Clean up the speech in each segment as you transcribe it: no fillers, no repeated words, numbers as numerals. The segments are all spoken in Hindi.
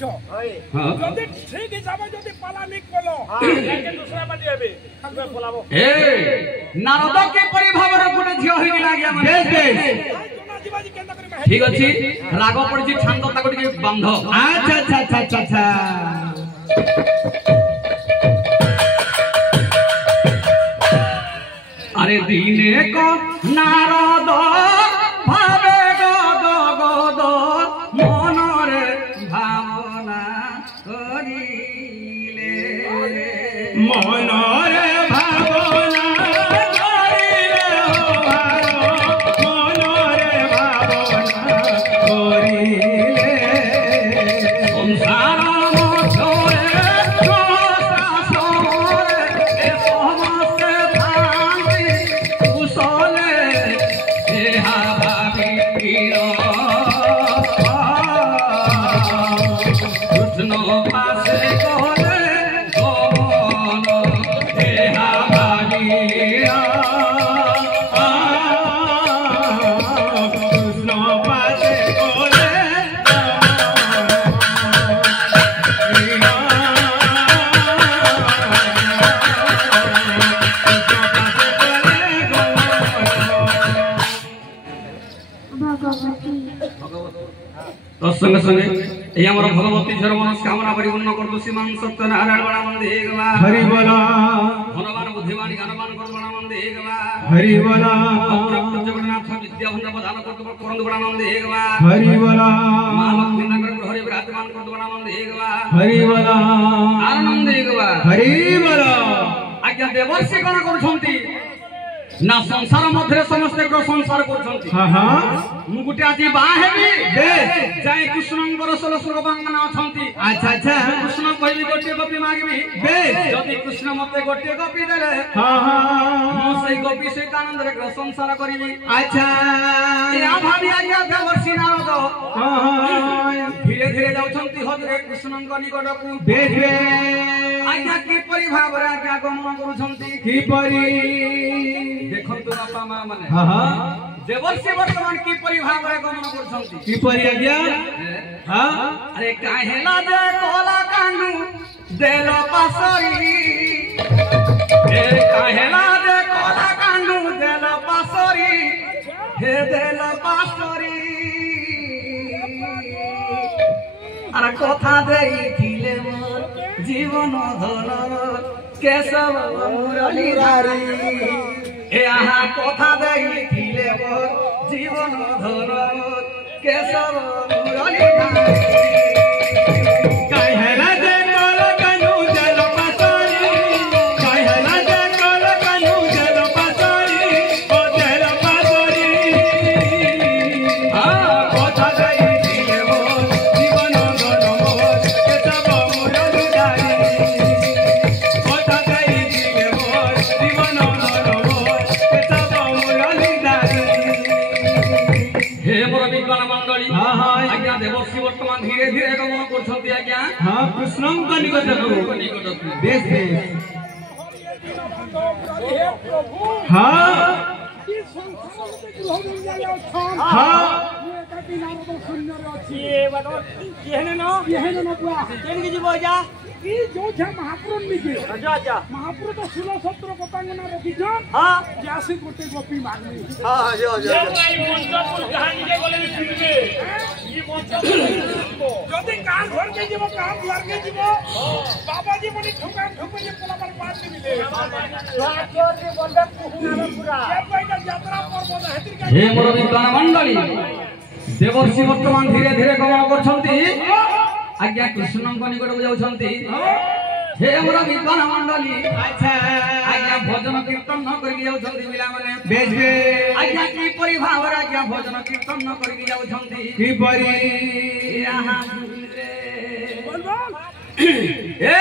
जाउछ जदी ठीक हिसाब जदी पाला निक बोलो याके दूसरा बाटी हेबे हम बोलाबो ए नारद के परिभावर गुण झियो होई लागिया मन बेस बेस ठीक अछि राग पड़छि छंद ताको टिके बांध अच्छा अच्छा अच्छा अच्छा अरे दिने को नारद भावे गद गद मनरे भावना करिले मनरे भावना करिले हो भाव मनरे भावना करिले संसार मथरे संगे संगे ये हमर भगवती जर मनस्कामना परिपूर्ण करदु श्रीमान सत्यनारायण बड़ा मंदे गवा हरि बोला धनवान बुद्धिमान ज्ञानवान कर बड़ा मंदे गवा हरि बोला प्राप्त जगन्नाथ विद्या भंड प्रदान करदु करंदु बड़ा मंदे गवा हरि बोला महालक्ष्मी नगर हरि विराजमान करदु बड़ा मंदे गवा हरि बोला आनंद गवा हरि बोला आज्ञा देवर्षि कोन करछंती ना संसार मध्य समस्त संसार करछंती हां हां मु गुटे आजी बा हेबी बेस जाय कृष्णंकर 16 श्लोक बांगना अछंती अच्छा अच्छा कृष्ण कहबी गोटे गोपी मागबी बेस जदि कृष्ण मते गोटे गोपी देले हां हां मु सेई गोपी से आनंद रे संसार करबी अच्छा ए भाभी आज्ञा देवर्षि नारद हां हां धीरे धीरे जाउछंती हजरे कृष्णंक निकटकू बेस बेस आज्ञा की परि भाबरे आज्ञा गमन करूछंती की परि देखंतु बापा मां माने हां हां देवर्षि वर्तमान की परि भाबरे गमन करूछंती की परि आज्ञा हां अरे काहे लाजे कोला कांडू देलो पासरी ए काहे लाजे कोला कांडू देलो पासरी हे देलो पासरी अरे कथा देइथिले मोर जीवन धन केशव मुरलीधारी ए आहा कथा देइथिले मोर जीवन धन केशव मुरलीधारी कहला जे कोल कनु जल पासरी कहला जे कोल कनु जल पासरी ओ जल पासरी हां कथा देइथिले मोर जीवन धन मोर केशव मुरलीधारी कथा देइथिले मोर जीवन धन मोर केशव मुरलीधारी हे मोर विद्वान मंडली हां हां आज्ञा देवर्षि वर्तमान धीरे धीरे गमन करछंती आज्ञा हां कृष्णंक निकटकू बेस बेस हां हां महापुर महापुर तो 16-17 पतांगना रखी जासी गोटे गोपी मागनी जदि कान घर के जीवो काम द्वार के जीवो बाबाजी मनी ठोका ठोके जे पोला पर पार नहीं मिले लाचोर के बंदा कुहुना पूरा ये पहिला यात्रा पर्व हेतिर के हे मोर विद्वान मंडली देवर्षि वर्तमान धीरे धीरे गमन करछंती आज्ञा कृष्णंक निकटकू जाउछंती हे मोर विद्वान मंडली अच्छा आज्ञा भजन कीर्तन न करके जाउछंती मिला माने बेस बेस आज्ञा की परि भावर आज्ञा भजन कीर्तन न करके जाउछंती की परि यहाँ रे बोल बोल ए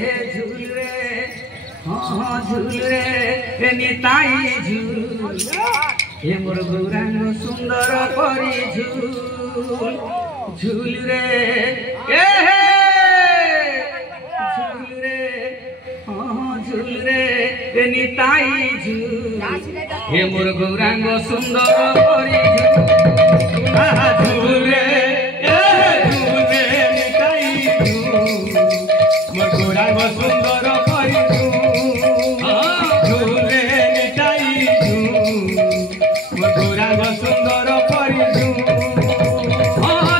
हे झूल रे हाँ झूल रे निताई झूल हे मोर गौरांग सुंदर करी झूल झूल रे ए हे झूल रे हाँ झूल रे निताई झूल हे मोर गौरांग सुंदर करी झूल झूले मिठाई मोर गोरांग सुंदर करी झूले मिठाई मोर गोरांग सुंदर करी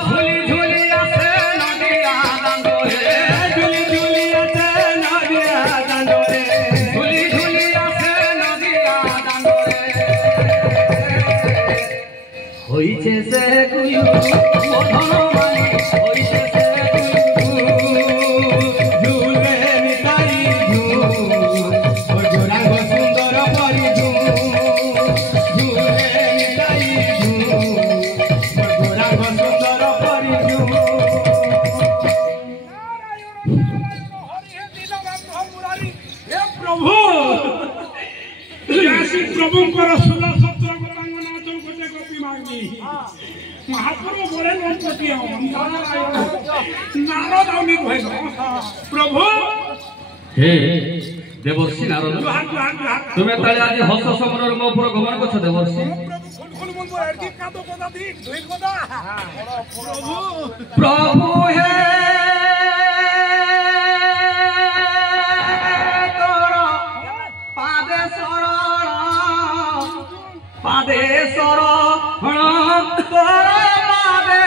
झुली झुली आसे नदिया दांडोरे झुली झुली आसे नदिया दांडोरे झुली झुली आसे नदिया दांडोरे হইছে সে কুয়ু মধনমানি হইছে সে झूले मिठाई मोर गोरांग सुंदर करी झूले मिठाई मोर गोरांग सुंदर करी प्रभु प्रभुଙ୍କର 16-17 ଗୋପାଙ୍ଗ ନାଚ ଗୋଟେ ଗୋପୀ ମାଗି महाप्रभु बोले लोकपति नारद अवनी कहल प्रभु हे देवर्षि नारद তুমি তাহলে আজ হস্ত সমরের উপর গমন করছো দেবর্ষি প্রভু হে তোর পাদে শরণ পাদে শরণ তোর পাদে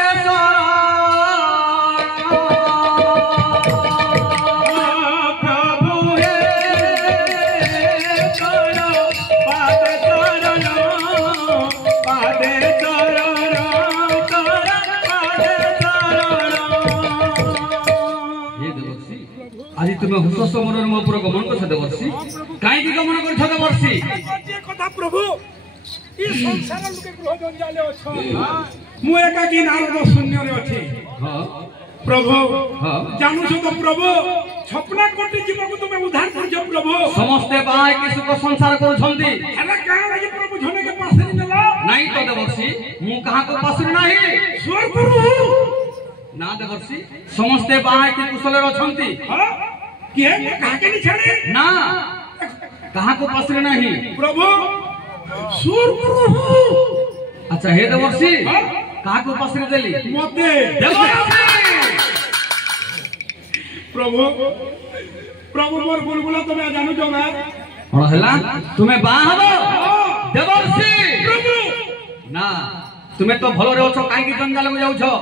आज तुम हुस समर मो पुर गमन कर देवर्षि कहीं गमन कर देवर्षि कथा प्रभु ई संसार लोके ग्रह जंजाले अछो मु एकाकी नारद शून्य रे अछि हां प्रभु हां जानू छ तो प्रभु छपना कोटि जीव को तुम उद्धार कर जो प्रभु समस्त बाय के सुख संसार कर छंती हला का लागी प्रभु झने के पास नहीं देला नहीं तो देवर्षि मु कहां को पास नहीं स्वर गुरु ना देवर्षि समस्त बाय के कुशल रे छंती हां के कहा के नहीं छाड़े ना कहां को पास नहीं प्रभु स्वर गुरु अच्छा हे देवर्षि कहां को पास देली मते देवर्षि प्रभु प्रभु मोर बुलबुला तुम जानू जो ना कोन हला तुम्हें बा हबो देवर्षि प्रभु ना तुम्हें तो भलो रे अछो काई की जंजाल को जाउ छो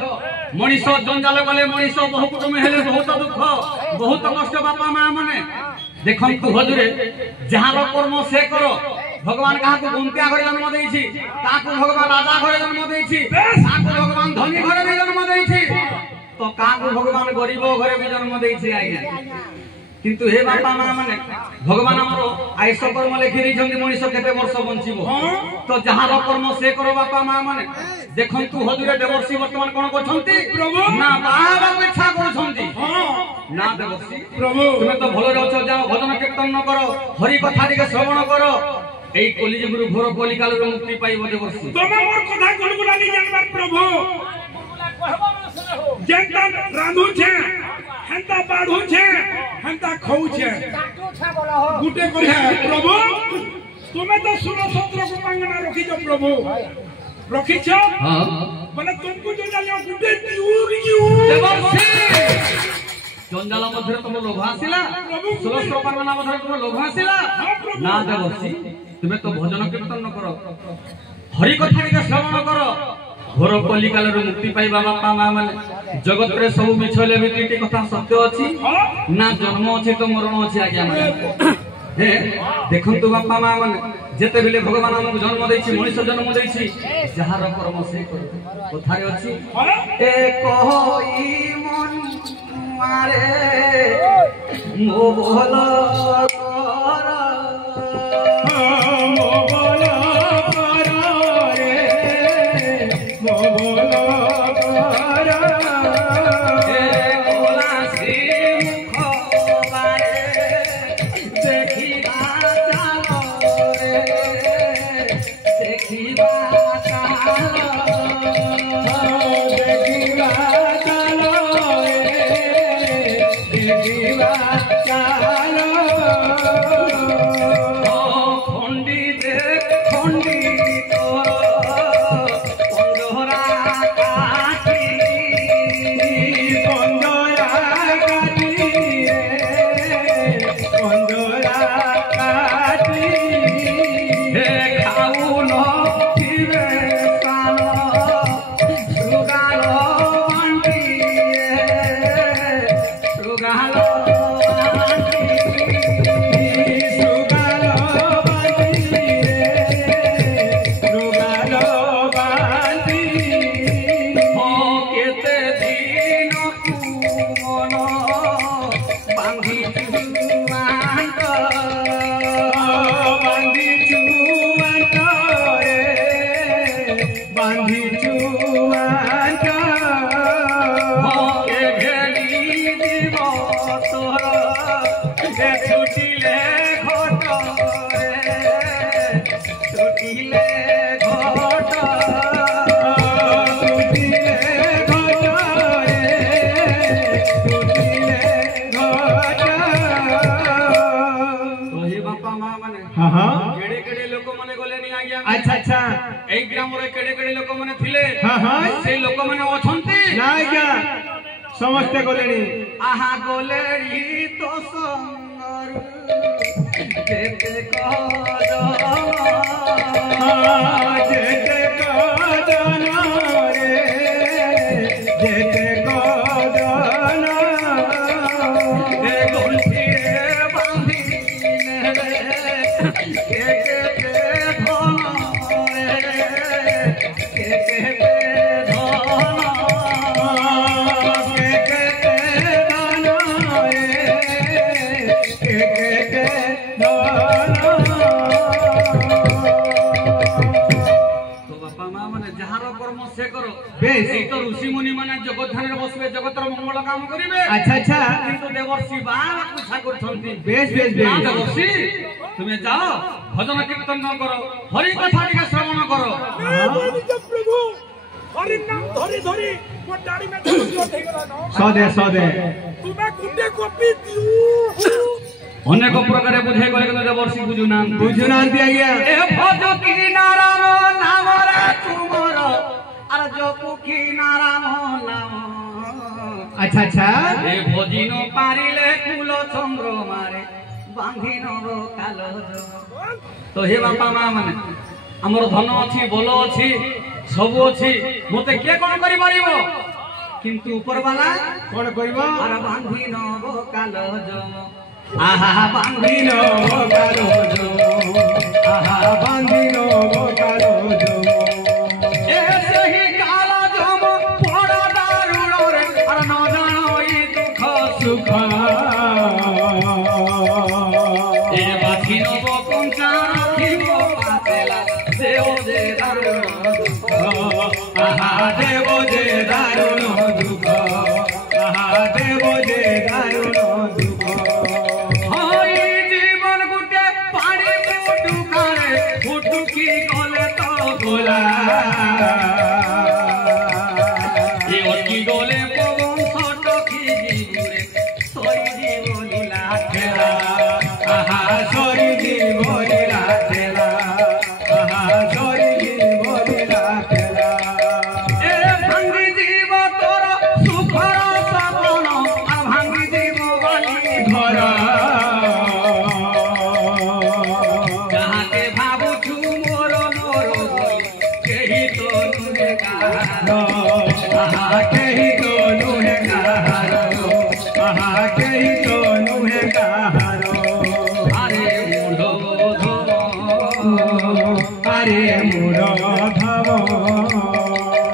मनीष जंजाल गले मनीष बहुत कुटुंब हेले बहुत दुख बहुत कष्ट बापा मां माने देखन तू हजूरे जहार कर्म से करो भगवान कहा को गुंतिया घरे जन्म देइछि काको भगवान राजा घरे जन्म देइछि काको भगवान धनी घरे भी जन्म देइछि तो काको भगवान गरीब घरे भी जन्म देइछि आज्ञा किंतु हे बापा मां माने भगवान हमरो आयुष कर्म लिखि दैछन्ति मनीष केते वर्ष बंचिबो तो जहार कर्म से करो बापा मां माने देखन तू हजूरे देवर्षि वर्तमान कोन करछन्ति प्रभु ना बाबा इच्छा करछन्ति हां ना देवर्षि प्रभु तुमे तो भलो रहछो जाओ भजन कीर्तन न करो हरि कथा टिके श्रवण करो एई कलिजुगुरु घोर कलिकाल रो मुक्ति पाइबो देवर्षि तमे मोर कथा गुलगुला नहीं जानबार प्रभु जेंता रांधु छे हेंता बाढ़ू छे हेंता खाऊ छे गुटे करे प्रभु तुमे तो 16-17 गोपांगना रखी जो प्रभु रखी छ हां बोले तुमको जो जालियो गुटे चूरी देवर्षि जंजाल मध्य तुम लोभ आसिला 16 पांगना मध्य तुम लोभ आसिला ना देवर्षि तुमे तो भजन कीर्तन न करो हरि कथा टिके श्रवण करो घोर कलिकाल रो मुक्ति पाइबा बापा मां माने जगत रे सब मिछले बिति कथा सत्य अछि ना जन्म अछि तो मरण अछि आज्ञा माने हे देखंतु बापा मां माने जेते बेले भगवान हमको जन्म दैछि मनुष्य जन्म दैछि जहार कर्म से कथारे अछि ए कहि मन मारे मो बोल कर मो बोल कर रे मो बोल कर ए कोलासी मुख बारे देखिबा चालो रे देखिबा चालो देखिबा चालो रे देखिबा चालो अच्छा अच्छा এই গ্রামের কেড়ে কেড়ে লোক মানে থিলে हाँ हाँ সেই লোক মানে অছন্তি ना क्या समझते गलेनी আহা গলেরি তো সঙ্গর যেতে কজ जेते कदना रे जेते कदना এ গলতি বাঁধি রে কে কে ধন রে কে কে এই তো ঋষি মুনি মানে জগৎধারে বসবে জগতের মঙ্গল কাম করিবে अच्छा अच्छा কিন্তু দেবর্ষি বার পূজা করছন্তি बेस बेस না बेस দেবর্ষি তুমি যাও ভজন কীর্তন করো হরি কথা টিকে শ্রবণ করো প্রভু হরি নাম ধরি ধরি মো দাড়ি মে জল হই গলা ন सौ दे তুমি গুটে কপি দিউ অনেক প্রকারে বুঝাই গলে কিন্তু দেবর্ষি বুঝু না बुझना दिया गया এ ভজ কি নারায়ণ নাম রে তুমর আর জপু কি নারায়ণ নাম अच्छा अच्छा এ ভজিন পারিলে কুল চন্দ্র মারে বাঁধি নব কাল তো হে বাপা মা মানে আমার ধন ଅଛି বল ଅଛି ସବୁ ଅଛି মতে কে কোন করি পারিব কিন্তু উপরবালা कौन करबो আর বাঁধি নব কাল আহা বাঁধি बांधिनो कालो जो आहा बांधिनो कालो जो এ সেই কাল জম বড় দারুণ রে আর ন জানোই দুঃখ सुख এ বাঁধি নব পঞ্চা রাখিব পাতেলা দেও যে দারুণ आहा देव जे दारुण दुख आहा देव जे दारुण दुख হই জীবন গুটে পানি ফুটু করে ফুটুকি গলে তো बोला এ অতি গলে পবন ছটকি জীবরে সই জীবনী লাগেলা आहा सोरी जी मोरीला खेला आहा सोरी जी मोरीला खेला এ ভাঙ্গি জীব তোর সুখর সপন আর ভাঙ্গি জীব বলি घर যাহাকে ভাবুছু মোর মোর বলি কেহি তো নুরে কাহার आहा कही तो नुहे कहारो आहा कही तो नुहे कहारो আরে মূঢ় अरे मुरो धव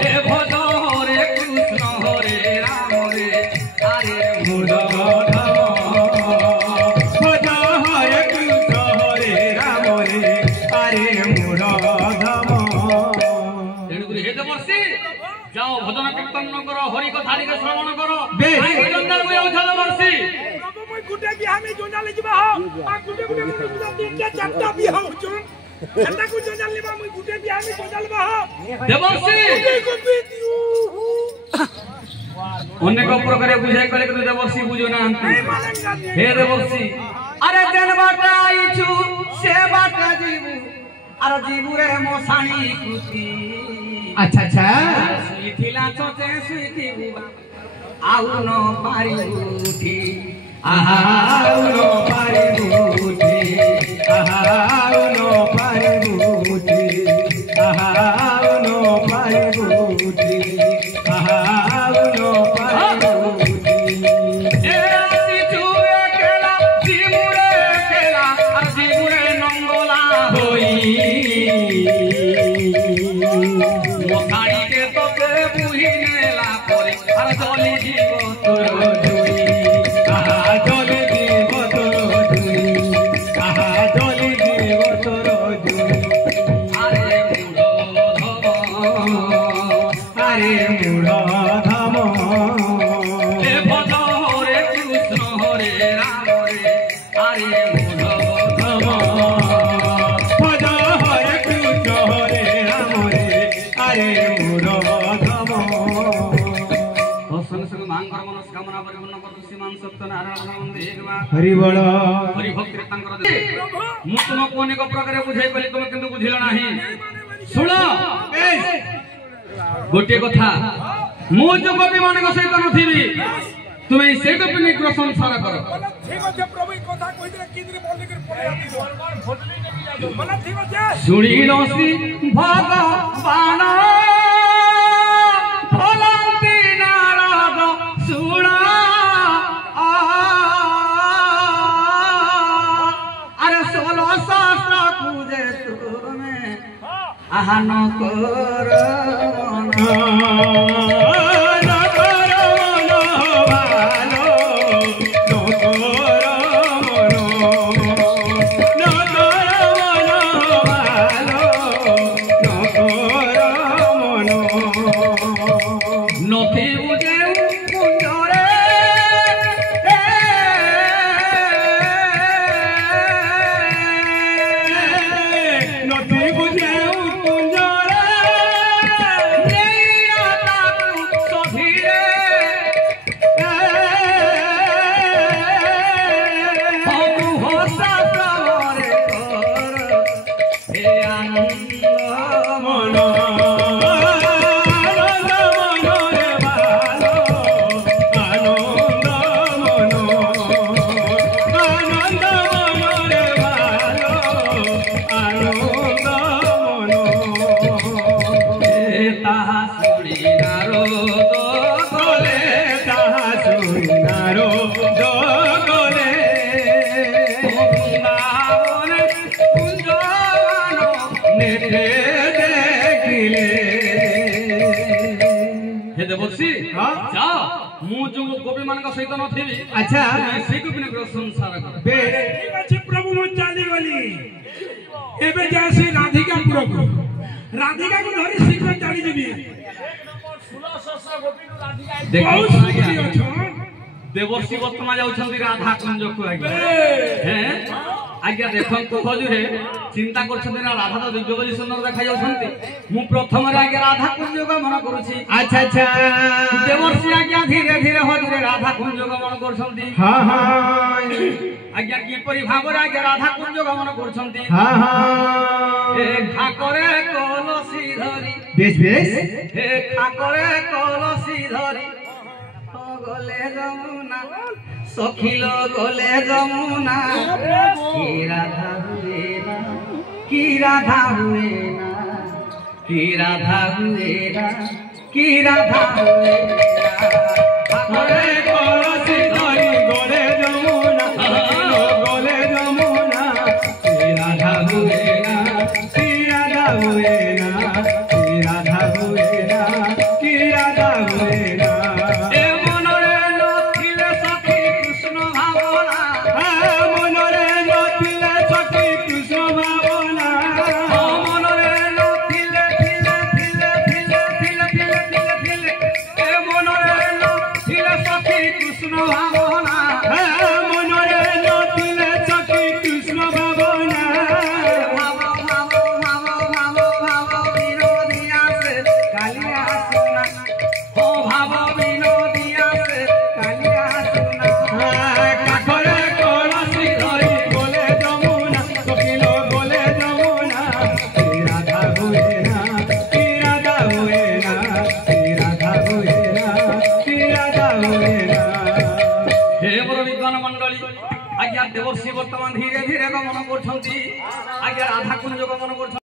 এ ভজ হরে কৃষ্ণ হরে রাম রে আরে मुरो धव भज हरे कृष्ण हरे राम रे अरे मुरो धव তেণুকরি হে দেবর্ষি যাও ভজন কীর্তন করো হরি কথা টিকে শ্রবণ করো বেশ। আগে জঞ্জাল বই উঠা দেবর্ষি প্রভু মই গুটে বিয়া আমি জঞ্জাল লিবা হ আর গুটে গুটে গুটে তিনটা চারটা বিয়া হউছন এটা কো জঞ্জাল লিবা মই গুটে বিয়া আমি জঞ্জাল লিবা হ দেবর্ষি গুটে কপি দিউ অনেক প্রকারে বুঝাই কলে কিন্তু দেবর্ষি বুঝো না এই মালেন গাদি হে দেবর্ষি আরে যেন বাটা আইছু সে বাটা জীবু আর জীবুরে মশানি কুতি अच्छा अच्छा শুইথিলা চতে শুইথিবু আউ ন পারি উঠি आहा उनो पारे बूटी आहा उनो पारे बूटी आहा उनो पारे बूटी आहा उनो पारे बूटी এ আসিছু একেলা জীবুরে একেলা আর জীবুরে নঙ্গলা होई মশানিকে তোকে বুহি নেলা পরে আর জলি জীব তোর तोरो जुई आहा जले जीव तो আরে মোধব ভজ হরে কৃষ্ণ হরে রাম রে আরে মোর ধম সঙ্গে সঙ্গে মাঙ্গর মনস্কামনা পরিপূর্ণ করতু শ্রীমান সত্যনারায়ণ মন্দির হরি বল হরি ভক্তিরে তাঙ্কর ମୁଁ ତୁମକୁ ଅନେକ ପ୍ରକାର ବୁଝାଇ କଲି ତୁମେ କିନ୍ତୁ ବୁଝିଲ ନାହିଁ ଶୁଣ ଗୋଟିଏ କଥା ମୁଁ ଯୋଉ ଗୋପୀ ମାନଙ୍କ ସହିତ ନଥିବି ତୁମେ ସେଇ ଗୋପୀ ନେଇକି ସଂସାର କର ଠିକ ଅଛି ପ୍ରଭୁ ଏ କଥା କହିଥିଲେ କିଦିରେ ବୋଲିକି ପଳେଇ ଆସିବ ବୋଲା ଠିକ ଅଛି ଶୁଣିଲସି ଭଗବାନ ଭଲନ୍ତି ନାରଦ ଶୁଣ আরে 16 শাস্ত্র পূজে তুমি আহান কর নথি বুঝে কুঞ্জরে নথি বুঝে কুঞ্জরে সধিরে শাস্ত্রে কর হে আনন্দ মন তাহা শুনি নারদ গলে তাহা শুনারো গলে বৃন্দাবনে কুঞ্জবন নেটে দেখিলে হে দেবর্ষি হ্যাঁ? যাও ମୁଁ ଯୋଉ ଗୋପୀ ମାନଙ୍କ ସହିତ ନଥିବି আচ্ছা ସେଇ ଗୋପୀଙ୍କ ସଂସାର କର বেশ ଠିକ ଅଛି ପ୍ରଭୁ ମୁଁ ଚାଲିଗଲି ଏବେ ଯାଏ ସେ ରାଧିକାପୁରକୁ ରାଧିକାକୁ ଧରି ଶୀଘ୍ର ଚାଲିଯିବି ବହୁତ ସୁଖୀ ଅଛ ଦେବର୍ଷି ବର୍ତ୍ତମାନ ଯାଉଛନ୍ତି ରାଧା କୁଞ୍ଜକୁ ଆଜ୍ଞା ହେଁ ଆଜ୍ଞା ଦେଖନ୍ତୁ ହଜୁରେ ଚିନ୍ତା କରୁଛନ୍ତି ନା ରାଧା ତ ଦିବ୍ୟ ବୋଲି ସୁନ୍ଦର ଦେଖାଯାଉଛନ୍ତି ମୁଁ ପ୍ରଥମରେ ଆଜ୍ଞା ରାଧା କୁଞ୍ଜ ଗମନ କରୁଛି আচ্ছা আচ্ছা ଦେବର୍ଷି ଆଜ୍ଞା ଧୀରେ ଧୀରେ ହଜୁରେ ରାଧା କୁଞ୍ଜ ଗମନ କରୁଛନ୍ତି হ্যাঁ হ্যাঁ ଆଜ୍ଞା କିପରି ଭାବରେ ଆଜ୍ଞା ରାଧା କୁଞ୍ଜ ଗମନ କରୁଛନ୍ତି হ্যাঁ হ্যাঁ ଏ ଖାକରେ କଲସି ଧରି বেশ বেশ হে খাকরে কলসি ধরি গলে যমুনা সখিল গলে যমুনা কি রাধা হুয়ে না কি রাধা হুয়ে না কি রাধা হুয়ে না কি রাধা হুয়ে না হরে কলসি ধরি গলে যমুনা গলে যমুনা শ্রী রাধা হুয়ে না শ্রী রাধা হুয়ে না শ্রী রাধা হুয়ে না শ্রী রাধা হুয়ে না এ মনরে নথিলে সখী কৃষ্ণ ভাবনা মনরে নথিলে সখী কৃষ্ণ ভাবনা মনরে নথিলে থিলে থিলে থিলে থিলে থিলে থিলে থিলে এ মনরে নথিলে সখী কৃষ্ণ ভাবনা মনরে নথিলে সখী কৃষ্ণ ভাবনা ভাবো ভাবো ভাবো ভাবো ভাবো বিনোদী আসে কালী আসুনা ও ভাবো বিনোদী আসে কালী আসুনা কাঠরে কলসি ধরি গলে যমুনা সখিল গলে যমুনা শ্রী রাধা হুয়ে না শ্রী রাধা হুয়ে না শ্রী রাধা হুয়ে না শ্রী রাধা হুয়ে না হে বড় বিদ্বান মণ্ডলী আজ্ঞা দেবর্ষি বর্তমান ধীরে ধীরে গমন করছেন আজ্ঞা রাধা কুঞ্জ গমন করছেন